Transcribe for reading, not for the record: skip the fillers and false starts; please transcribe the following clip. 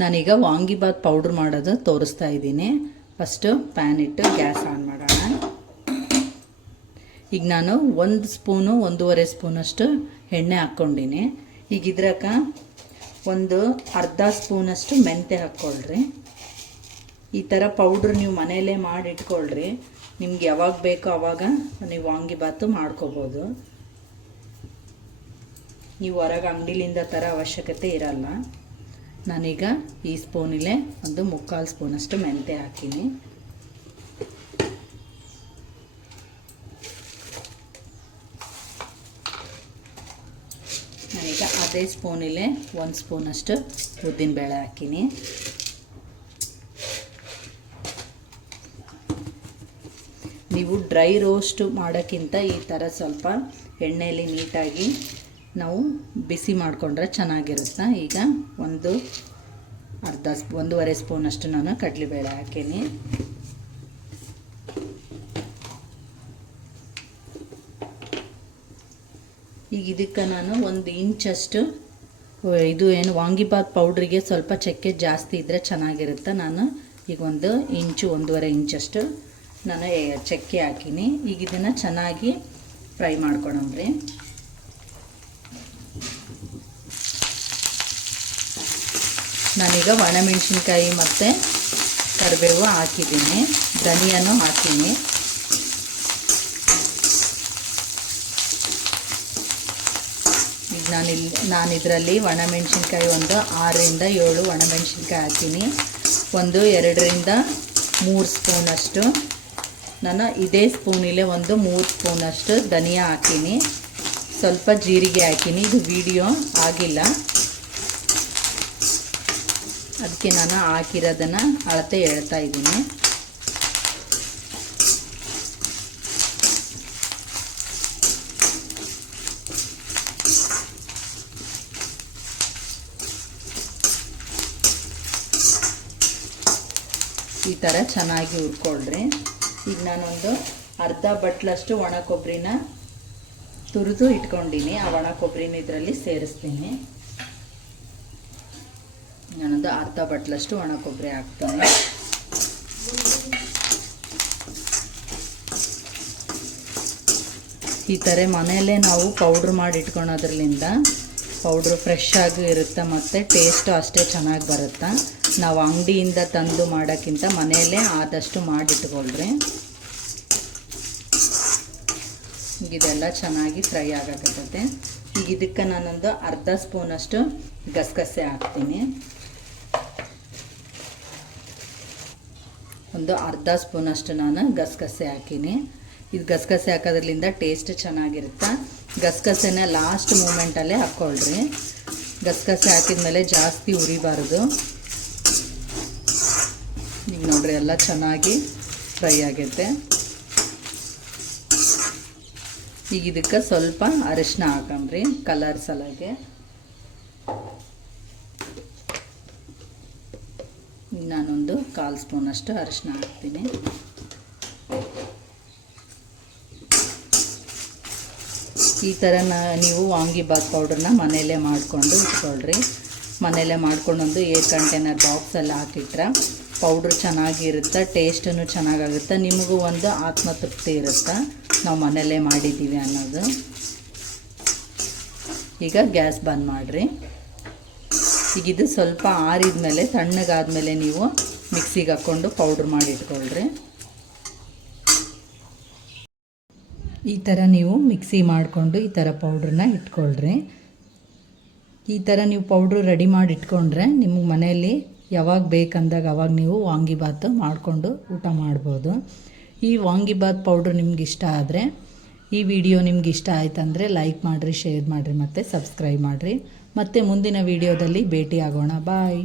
ನಾನೀಗ ವಾಂಗಿಬಾತ್ ಪೌಡ್ರ್ ಮಾಡೋದು ತೋರಿಸ್ತಾ ಇದ್ದೀನಿ. ಫಸ್ಟು ಪ್ಯಾನ್ ಇಟ್ಟು ಗ್ಯಾಸ್ ಆನ್ ಮಾಡೋಣ. ಈಗ ನಾನು 1 ಸ್ಪೂನು 1.5 ಸ್ಪೂನಷ್ಟು ಎಣ್ಣೆ ಹಾಕ್ಕೊಂಡಿನಿ. ಈಗ ಇದ್ರಕ್ಕೆ ಒಂದು ಅರ್ಧ ಸ್ಪೂನಷ್ಟು ಮೆಂತ್ಯ ಹಾಕ್ಕೊಳ್ರಿ. ಈ ಥರ ಪೌಡ್ರ್ ನೀವು ಮನೆಯಲ್ಲೇ ಮಾಡಿ ಇಟ್ಕೊಳ್ರಿ. ನಿಮ್ಗೆ ಯಾವಾಗ ಬೇಕೋ ಆವಾಗ ನೀವು ವಾಂಗಿಬಾತು ಮಾಡ್ಕೋಬೋದು. ನೀವು ಹೊರಗೆ ಅಂಗಡಿಲಿಂದ ಥರ ಅವಶ್ಯಕತೆ ಇರಲ್ಲ. ನಾನೀಗ ಈ ಸ್ಪೂನಿಲೆ ಒಂದು 3/4 ಸ್ಪೂನಷ್ಟು ಮೆಂತ್ಯ ಹಾಕೀನಿ. ನಾನೀಗ ಅದೇ ಸ್ಪೂನಿಲೆ 1 ಸ್ಪೂನಷ್ಟು ಉದ್ದಿನಬೇಳೆ ಹಾಕೀನಿ. ನೀವು ಡ್ರೈ ರೋಸ್ಟ್ ಮಾಡೋಕ್ಕಿಂತ ಈ ಥರ ಸ್ವಲ್ಪ ಎಣ್ಣೆಯಲ್ಲಿ ನೀಟಾಗಿ ನಾವು ಬಿಸಿ ಮಾಡಿಕೊಂಡ್ರೆ ಚೆನ್ನಾಗಿರುತ್ತೆ. ಈಗ 1.5 ಸ್ಪೂನಷ್ಟು ನಾನು ಕಡಲೆಬೇಳೆ ಹಾಕೀನಿ. ಈಗ ಇದಕ್ಕೆ ನಾನು 1 ಇಂಚಷ್ಟು ಇದು ಏನು ವಾಂಗಿಬಾತ್ ಪೌಡ್ರಿಗೆ ಸ್ವಲ್ಪ ಚಕ್ಕೆ ಜಾಸ್ತಿ ಇದ್ದರೆ ಚೆನ್ನಾಗಿರುತ್ತೆ. ನಾನು ಈಗ 1 ಇಂಚು 1.5 ಇಂಚಷ್ಟು ನಾನು ಚಕ್ಕೆ ಹಾಕೀನಿ. ಈಗ ಇದನ್ನು ಚೆನ್ನಾಗಿ ಫ್ರೈ ಮಾಡ್ಕೊಳಮ್ರಿ. ನಾನೀಗ ಒಣಮೆಣಸಿನ್ಕಾಯಿ ಮತ್ತು ಕರಿಬೇವು ಹಾಕಿದ್ದೀನಿ, ಧನಿಯಾನು ಹಾಕೀನಿ. ಈಗ ನಾನಿದರಲ್ಲಿ ಒಣಮೆಣಸಿನ್ಕಾಯಿ ಒಂದು 6ರಿಂದ 7 ಒಣಮೆಣಸಿನ್ಕಾಯಿ ಹಾಕೀನಿ. 2ರಿಂದ 3 ಸ್ಪೂನಷ್ಟು ನಾನು ಇದೇ ಸ್ಪೂನಿಲೆ 3 ಸ್ಪೂನಷ್ಟು ಧನಿಯಾ ಹಾಕೀನಿ. ಸ್ವಲ್ಪ ಜೀರಿಗೆ ಹಾಕೀನಿ. ಇದು ವಿಡಿಯೋ ಆಗಿಲ್ಲ, ಅದಕ್ಕೆ ನಾನು ಹಾಕಿರೋದನ್ನು ಅಳತೆ ಹೇಳ್ತಾ ಇದ್ದೀನಿ. ಈ ಥರ ಚೆನ್ನಾಗಿ ಹುರ್ಕೊಳ್ರಿ. ಈಗ ನಾನೊಂದು ಅರ್ಧ ಬಟ್ಲಷ್ಟು ಒಣ ಕೊಬ್ಬರಿನ ತುರಿದು ಇಟ್ಕೊಂಡಿನಿ. ಆ ಒಣ ಕೊಬ್ಬರಿನ ಇದರಲ್ಲಿ ಸೇರಿಸ್ತೀನಿ. ನಾನೊಂದು ಅರ್ಧ ಬಟ್ಲಷ್ಟು ಒಣ ಕೊಬ್ಬರಿ ಹಾಕ್ತೀನಿ. ಈ ಥರ ಮನೆಯಲ್ಲೇ ನಾವು ಪೌಡ್ರ್ ಮಾಡಿ ಇಟ್ಕೊಳೋದ್ರಿಂದ ಪೌಡ್ರು ಫ್ರೆಶ್ ಆಗಿ ಇರುತ್ತೆ ಮತ್ತು ಟೇಸ್ಟು ಅಷ್ಟೇ ಚೆನ್ನಾಗಿ ಬರುತ್ತೆ. ನಾವು ಅಂಗಡಿಯಿಂದ ತಂದು ಮಾಡೋಕ್ಕಿಂತ ಮನೆಯಲ್ಲೇ ಆದಷ್ಟು ಮಾಡಿಟ್ಕೊಳ್ರಿ. ಇದೆಲ್ಲ ಚೆನ್ನಾಗಿ ಫ್ರೈ ಆಗಾಕತ್ತೈತೆ. ಈಗ ಇದಕ್ಕೆ ನಾನೊಂದು ಅರ್ಧ ಸ್ಪೂನಷ್ಟು ಗಸಗಸೆ ಹಾಕ್ತೀನಿ. ಒಂದು ಅರ್ಧ ಸ್ಪೂನಷ್ಟು ನಾನು ಗಸಗಸೆ ಹಾಕೀನಿ. ಇದು ಗಸಗಸೆ ಹಾಕೋದ್ರಿಂದ ಟೇಸ್ಟ್ ಚೆನ್ನಾಗಿರುತ್ತೆ. ಗಸಗಸೆನ ಲಾಸ್ಟ್ ಮೂಮೆಂಟಲ್ಲೇ ಹಾಕ್ಕೊಳ್ರಿ. ಗಸಗಸೆ ಹಾಕಿದ್ಮೇಲೆ ಜಾಸ್ತಿ ಉರಿಬಾರ್ದು. ಈಗ ನೋಡ್ರಿ ಎಲ್ಲ ಚೆನ್ನಾಗಿ ಫ್ರೈ ಆಗೈತೆ. ಈಗ ಇದಕ್ಕೆ ಸ್ವಲ್ಪ ಅರಿಶಿನ ಹಾಕಂಬ್ರಿ ಕಲರ್ ಸಲಾಗೆ. ನಾನೊಂದು 1/4 ಸ್ಪೂನಷ್ಟು ಅರಿಶಿನ ಹಾಕ್ತೀನಿ. ಈ ಥರ ನೀವು ವಾಂಗಿಬಾತ್ ಪೌಡ್ರನ್ನ ಮನೆಯಲ್ಲೇ ಮಾಡಿಕೊಂಡು ಇಟ್ಕೊಳ್ರಿ. ಮನೆಯಲ್ಲೇ ಮಾಡ್ಕೊಂಡೊಂದು ಏರ್ ಕಂಟೈನರ್ ಬಾಕ್ಸಲ್ಲಿ ಹಾಕಿಟ್ರೆ ಪೌಡ್ರ್ ಚೆನ್ನಾಗಿರುತ್ತೆ, ಟೇಸ್ಟೂ ಚೆನ್ನಾಗಾಗುತ್ತೆ. ನಿಮಗೂ ಒಂದು ಆತ್ಮತೃಪ್ತಿ ಇರುತ್ತೆ ನಾವು ಮನೆಯಲ್ಲೇ ಮಾಡಿದ್ದೀವಿ ಅನ್ನೋದು. ಈಗ ಗ್ಯಾಸ್ ಬಂದ್ ಮಾಡಿರಿ. ಈಗ ಇದು ಸ್ವಲ್ಪ ಆರಿದ ಮೇಲೆ ತಣ್ಣಗಾದ್ಮೇಲೆ ನೀವು ಮಿಕ್ಸಿಗೆ ಹಾಕ್ಕೊಂಡು ಪೌಡ್ರ್ ಮಾಡಿ ಇಟ್ಕೊಳ್ರಿ. ಈ ಥರ ನೀವು ಮಿಕ್ಸಿ ಮಾಡಿಕೊಂಡು ಈ ಥರ ಪೌಡ್ರನ್ನ ಇಟ್ಕೊಳ್ರಿ. ಈ ಥರ ನೀವು ಪೌಡ್ರು ರೆಡಿ ಮಾಡಿ ಇಟ್ಕೊಂಡ್ರೆ ನಿಮಗೆ ಮನೆಯಲ್ಲಿ ಯಾವಾಗ ಬೇಕಂದಾಗ ಅವಾಗ ನೀವು ವಾಂಗಿಬಾತು ಮಾಡಿಕೊಂಡು ಊಟ ಮಾಡ್ಬೋದು. ಈ ವಾಂಗಿಬಾತ್ ಪೌಡ್ರ್ ನಿಮ್ಗೆ ಇಷ್ಟ ಆದರೆ, ಈ ವಿಡಿಯೋ ನಿಮ್ಗೆ ಇಷ್ಟ ಆಯ್ತಂದರೆ ಲೈಕ್ ಮಾಡಿರಿ, ಶೇರ್ ಮಾಡಿರಿ ಮತ್ತು ಸಬ್ಸ್ಕ್ರೈಬ್ ಮಾಡಿರಿ. ಮತ್ತು ಮುಂದಿನ ವಿಡಿಯೋದಲ್ಲಿ ಭೇಟಿ ಆಗೋಣ. ಬಾಯ್.